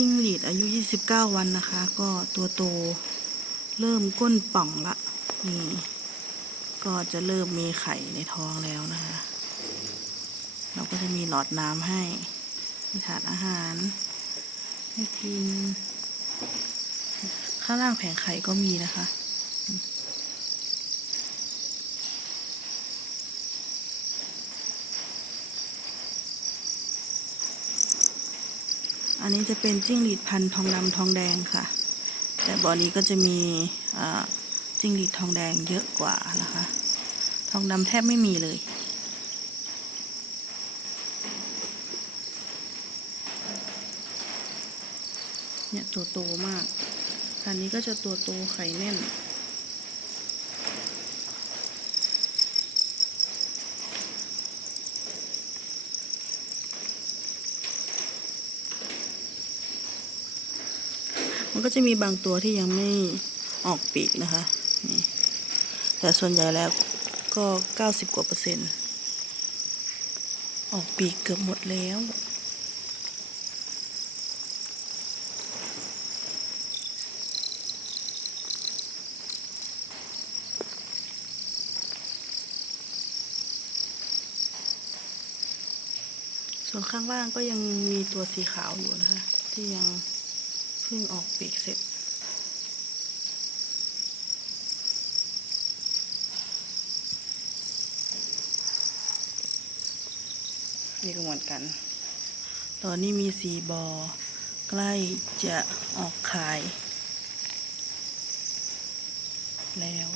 จิ้งหรีดอายุ 29 วันนะคะ ก็ตัวโตเริ่มก้นป่องละนี่ก็จะเริ่มมีไข่ในท้องแล้วนะคะ เราก็จะมีหลอดน้ำให้มีถาดอาหาร ให้กิน ข้างล่างแผงไข่ก็มีนะคะ อันนี้จะเป็นจิ้งหรีดพันธุ์ทองดำทองแดงค่ะ แต่บ่อนี้ก็จะมีจิ้งหรีดทองแดงเยอะกว่านะคะ ทองดำแทบไม่มีเลย เนี่ยตัวโตมากอันนี้ก็จะตัวโตไข่แน่น มันก็จะมีบางตัวที่ยังไม่ออกปีกนะคะนี่แต่ส่วนใหญ่แล้วก็เก้าสิบกว่าเปอร์เซ็นต์ ออกปีกเกือบหมดแล้ว ส่วนข้างล่างก็ยังมีตัวสีขาวอยู่นะคะ ที่ยัง พิ่งออกปีกเสร็จนี่ก็เหมือนกัน ตอนนี้มีสีบอ ใกล้จะออกขาย แล้ว